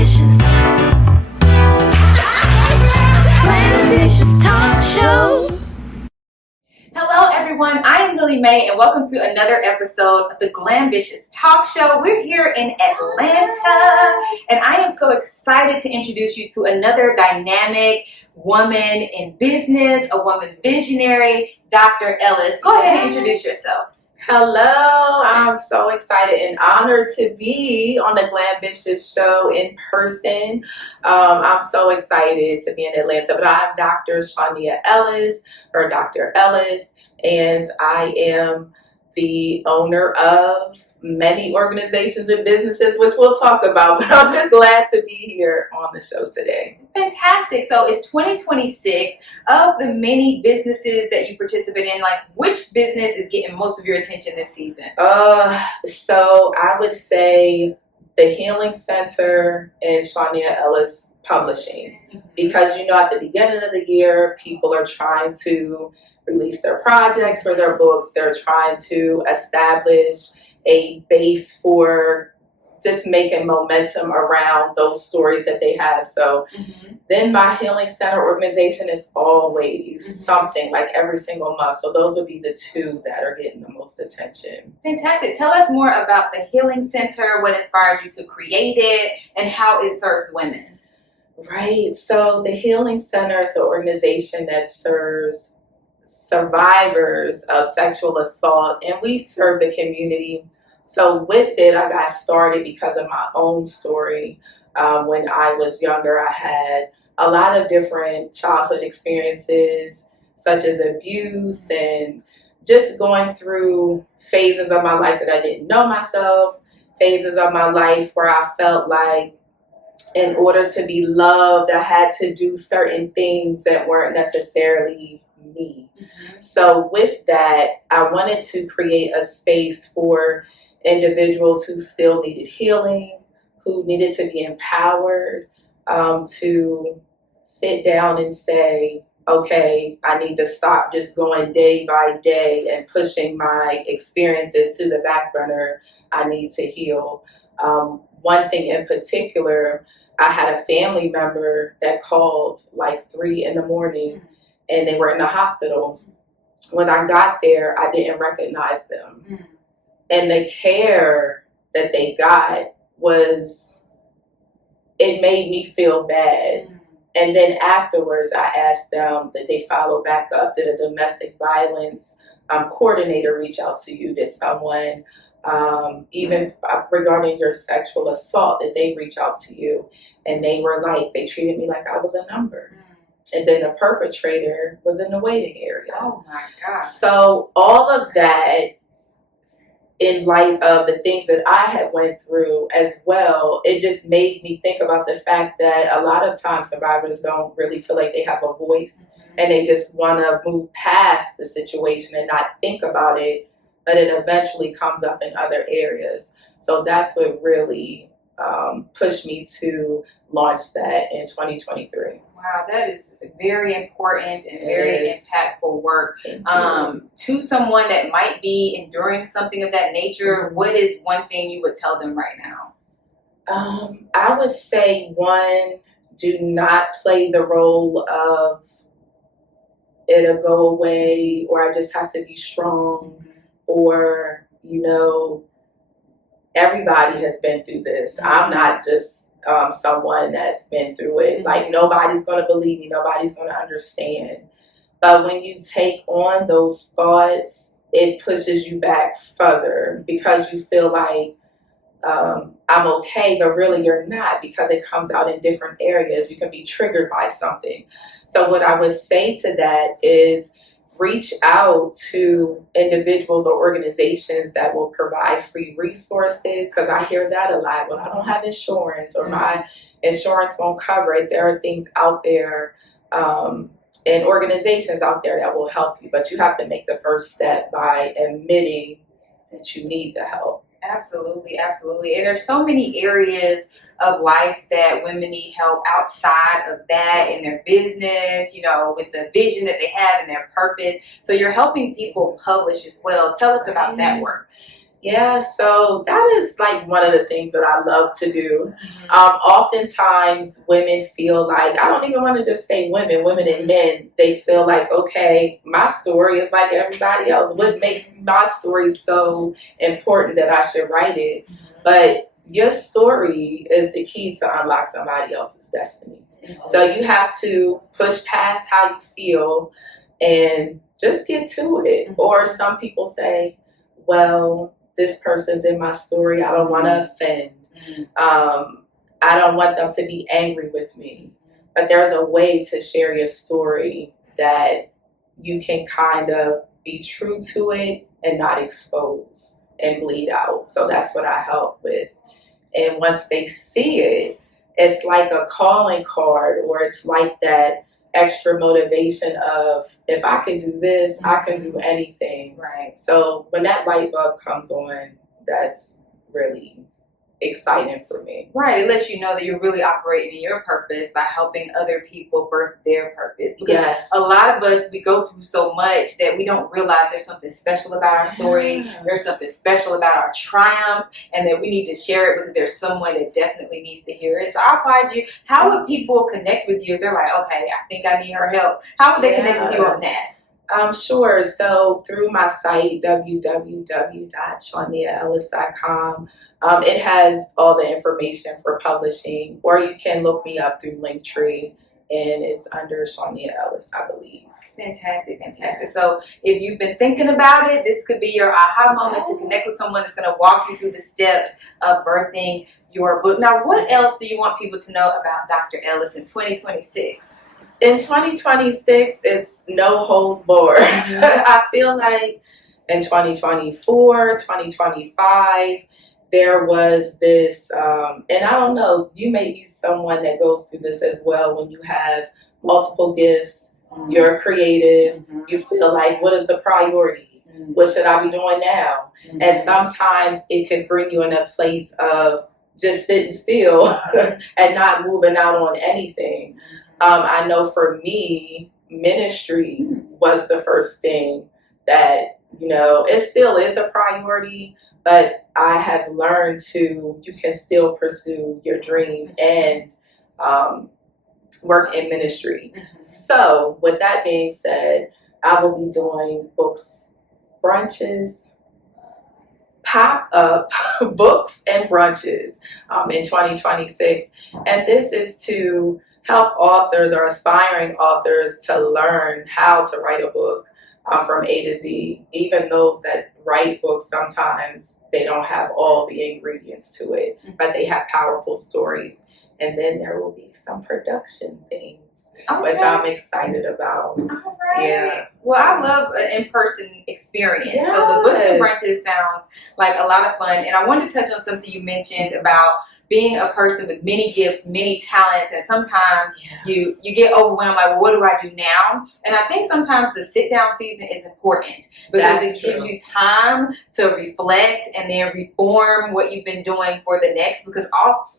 Glambitious. Glambitious Talk Show. Hello everyone, I am Lillie Mae and welcome to another episode of the Glambitious Talk Show. We're here in Atlanta and I am so excited to introduce you to another dynamic woman in business, a woman visionary, Dr. Ellis. Go ahead and introduce yourself. Hello, I'm so excited and honored to be on the Glambitious show in person. I'm so excited to be in Atlanta, but I'm Dr. Shawneya Ellis, or Dr. Ellis, and I am the owner of many organizations and businesses, which we'll talk about, but I'm just glad to be here on the show today. Fantastic. So it's 2026. Of the many businesses that you participate in, like which business is getting most of your attention this season? So I would say the Healing Center and Shawneya Ellis Publishing, because at the beginning of the year, people are trying to release their projects for their books. They're trying to establish a base for just making momentum around those stories that they have. So then my Healing Center organization is always something, like every single month. So those would be the two that are getting the most attention. Fantastic. Tell us more about the Healing Center, what inspired you to create it, and how it serves women. Right. So the Healing Center is an organization that serves survivors of sexual assault, and we serve the community. So with it, I got started because of my own story. When I was younger, I had a lot of different childhood experiences, such as abuse and just going through phases of my life that I didn't know myself, phases of my life where I felt like in order to be loved, I had to do certain things that weren't necessarily me. So with that, I wanted to create a space for individuals who still needed healing, who needed to be empowered, to sit down and say, okay, I need to stop just going day by day and pushing my experiences to the back burner. I need to heal. One thing in particular, I had a family member that called like 3 a.m. and they were in the hospital. When I got there, I didn't recognize them. And the care that they got it made me feel bad. And then afterwards, I asked them that they follow back up. Did a domestic violence coordinator reach out to you? Did someone, even regarding your sexual assault, did they reach out to you? And they were like, they treated me like I was a number. And then the perpetrator was in the waiting area. Oh my God. So all of that, in light of the things that I had went through as well, it just made me think about the fact that a lot of times survivors don't really feel like they have a voice, and they just want to move past the situation and not think about it, but it eventually comes up in other areas. So that's what really pushed me to launch that in 2023. Wow, that is very important and very impactful work. To someone that might be enduring something of that nature, what is one thing you would tell them right now? I would say, one, do not play the role of it'll go away, or I just have to be strong, or, everybody has been through this. I'm not just someone that's been through it. Like, nobody's going to believe me. Nobody's going to understand. But when you take on those thoughts, it pushes you back further because you feel like I'm okay, but really you're not, because it comes out in different areas. You can be triggered by something. So what I would say to that is reach out to individuals or organizations that will provide free resources, because I hear that a lot. Well, I don't have insurance, or my insurance won't cover it. There are things out there and organizations out there that will help you, but you have to make the first step by admitting that you need the help. Absolutely, absolutely. And there's so many areas of life that women need help outside of that, in their business, with the vision that they have and their purpose. So you're helping people publish as well. Tell us about that work. Yeah, so that is like one of the things that I love to do. Oftentimes, women feel like, I don't even want to just say women and men, they feel like, okay, my story is like everybody else. What makes my story so important that I should write it? But your story is the key to unlock somebody else's destiny. So you have to push past how you feel and just get to it. Or some people say, well, this person's in my story. I don't want to offend. I don't want them to be angry with me. But there's a way to share your story that you can kind of be true to it and not expose and bleed out. So that's what I help with. And once they see it, it's like a calling card, or it's like that extra motivation of, if I can do this, I can do anything. Right. So when that light bulb comes on, that's really exciting for me. Right. It lets you know that you're really operating in your purpose by helping other people birth their purpose. Because a lot of us, we go through so much that we don't realize there's something special about our story. There's something special about our triumph, and that we need to share it because there's someone that definitely needs to hear it. So I applaud you. How would people connect with you if they're like, okay, I think I need her help? How would they connect with you on that? Sure. So through my site, www.shawneyaellis.com, it has all the information for publishing, or you can look me up through Linktree, and it's under Shawneya Ellis, I believe. Fantastic, fantastic. So if you've been thinking about it, this could be your aha moment to connect with someone that's going to walk you through the steps of birthing your book. Now, what else do you want people to know about Dr. Ellis in 2026? In 2026, it's no holds barred. I feel like in 2024, 2025, there was this, and I don't know, you may be someone that goes through this as well, when you have multiple gifts, you're creative, you feel like, what is the priority? What should I be doing now? And sometimes it can bring you in a place of just sitting still and not moving out on anything. I know for me, ministry was the first thing that, it still is a priority, but I have learned you can still pursue your dream and work in ministry. So with that being said, I will be doing books, brunches, pop-up books and brunches in 2026. And this is to help authors or aspiring authors to learn how to write a book from A to Z. Even those that write books, sometimes they don't have all the ingredients to it, but they have powerful stories. And then there will be some production things, which I'm excited about. Yeah. Well, I love an in-person experience. So the books and brunches sounds like a lot of fun. And I wanted to touch on something you mentioned about being a person with many gifts, many talents, and sometimes you get overwhelmed, like, well, what do I do now? And I think sometimes the sit-down season is important because it gives you time to reflect and then reform what you've been doing for the next, because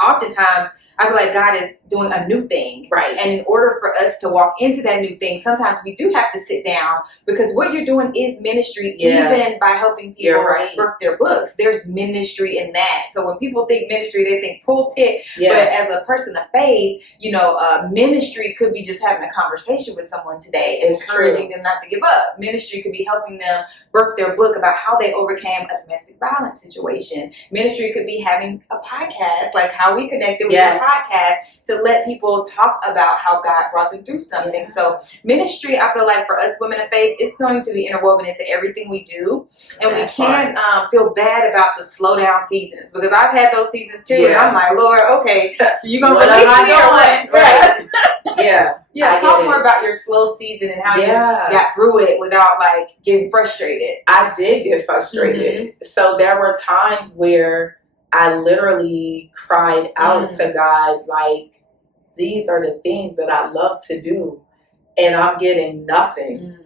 oftentimes I feel like God is doing a new thing. Right. And in order for us to walk into that new thing, sometimes we do have to sit down, because what you're doing is ministry, even by helping people birth their books. There's ministry in that. So when people think ministry, they think pulpit. But as a person of faith, ministry could be just having a conversation with someone today and encouraging them not to give up. Ministry could be helping them birth their book about how they overcame a domestic violence situation. Ministry could be having a podcast, like how we connected with your podcast, to let people talk about how God brought them through something. So ministry, I feel like for us women of faith, it's going to be interwoven into everything we do. And we can't feel bad about the slow down seasons, because I've had those seasons too. And I'm like, Lord, okay, you going to release me or what? Right. Talk more about your slow season and how you got through it without like getting frustrated. I did get frustrated. So there were times where I literally cried out to God, like, these are the things that I love to do, and I'm getting nothing.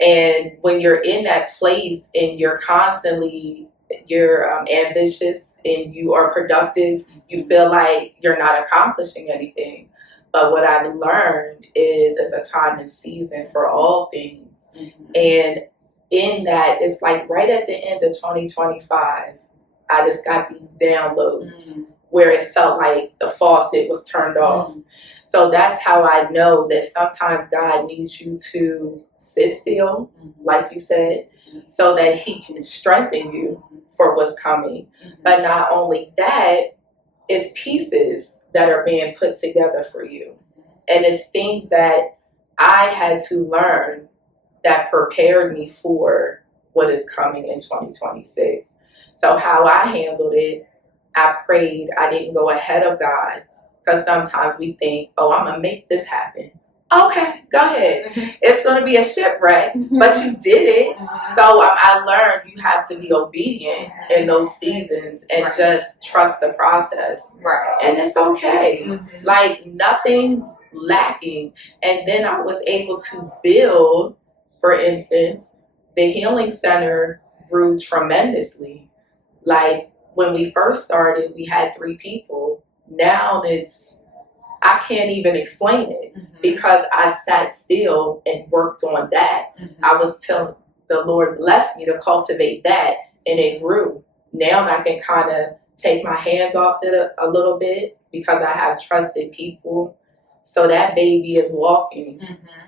And when you're in that place and you're ambitious and you are productive, you feel like you're not accomplishing anything. But what I've learned is, it's a time and season for all things. And in that, it's like right at the end of 2025, I just got these downloads where it felt like the faucet was turned off. So that's how I know that sometimes God needs you to sit still, like you said, so that he can strengthen you for what's coming. But not only that, it's pieces that are being put together for you. And it's things that I had to learn that prepared me for what is coming in 2026. So how I handled it, I prayed. I didn't go ahead of God, because sometimes we think, oh, I'm going to make this happen. Okay, go ahead. It's going to be a shipwreck, but you did it. So I learned you have to be obedient in those seasons and just trust the process. And it's okay. Like, nothing's lacking. And then I was able to build, for instance, the healing center grew tremendously. Like, when we first started, we had 3 people. Now I can't even explain it because I sat still and worked on that. I was telling the Lord blessed me to cultivate that, and it grew. Now I can kind of take my hands off it a little bit because I have trusted people. So that baby is walking.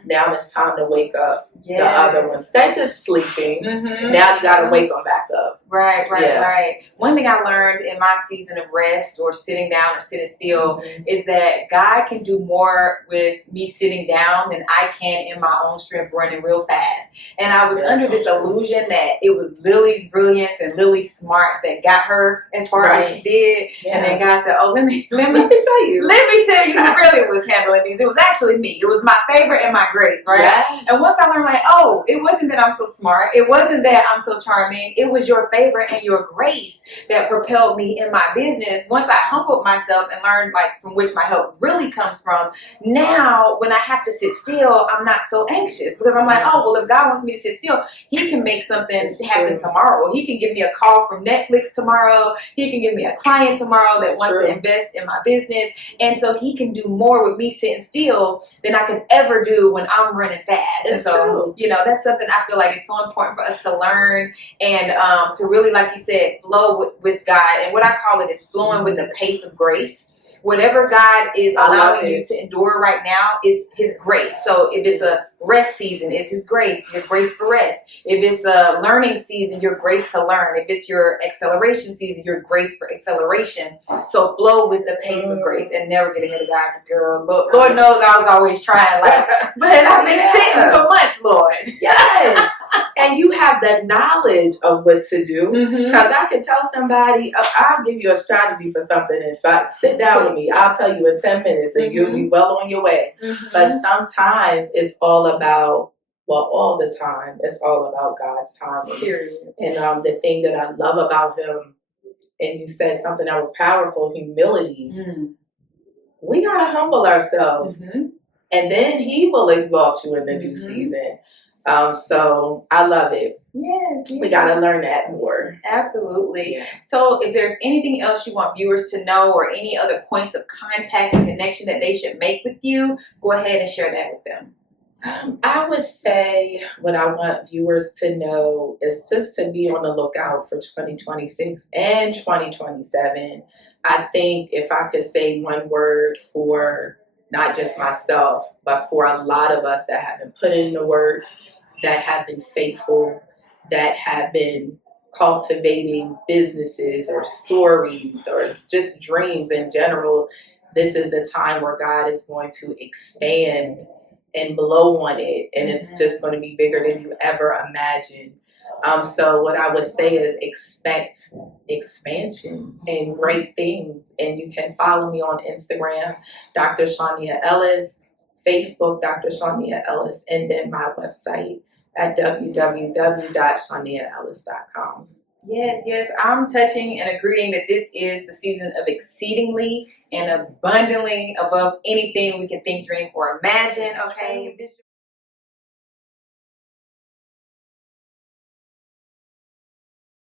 Now it's time to wake up the other ones. They're just sleeping. Now you got to wake them back up. Right. One thing I learned in my season of rest or sitting down or sitting still is that God can do more with me sitting down than I can in my own strength running real fast. And I was under this illusion that it was Lillie's brilliance and Lillie's smarts that got her as far as she did. And then God said, oh, let me show you. Let me tell you who really was handling these. It was actually me. It was my favorite and my grace, right? And once I learned, like, oh, it wasn't that I'm so smart. It wasn't that I'm so charming. It was your favor and your grace that propelled me in my business. Once I humbled myself and learned, like, from which my help really comes from, now when I have to sit still, I'm not so anxious because I'm like, oh, well, if God wants me to sit still, he can make something happen tomorrow. He can give me a call from Netflix tomorrow. He can give me a client tomorrow that wants to invest in my business. And so he can do more with me sitting still than I could ever do when I'm running fast. And so, you know, that's something I feel like is so important for us to learn and to really, like you said, flow with God. And what I call it is flowing with the pace of grace. Whatever God is allowing you to endure right now is his grace. So if it's a rest season, it's his grace, your grace for rest. If it's a learning season, your grace to learn. If it's your acceleration season, your grace for acceleration. So flow with the pace of grace and never get ahead of God, because girl, Lord knows I was always trying, like, but I've been sitting for months, Lord. Yes. And you have the knowledge of what to do. Because I can tell somebody, I'll give you a strategy for something. In fact, sit down with me. I'll tell you in 10 minutes and you'll be well on your way. But sometimes it's all about, well, all the time, it's all about God's timing. Period. And the thing that I love about him, and you said something that was powerful, humility. We got to humble ourselves. And then he will exalt you in the new season. So I love it. Yes. We got to learn that more. Absolutely. So if there's anything else you want viewers to know or any other points of contact and connection that they should make with you, go ahead and share that with them. I would say what I want viewers to know is just to be on the lookout for 2026 and 2027. I think if I could say one word for not just myself, but for a lot of us that have been put in the work, that have been faithful, that have been cultivating businesses or stories or just dreams in general, this is the time where God is going to expand and blow on it, and it's just going to be bigger than you ever imagined. So what I would say is expect expansion and great things. And you can follow me on Instagram, Dr. Shawneya Ellis, Facebook, Dr. Shawneya Ellis, and then my website at www.shawneyaellis.com. Yes. I'm touching and agreeing that this is the season of exceedingly and abundantly above anything we can think, dream, or imagine. Okay.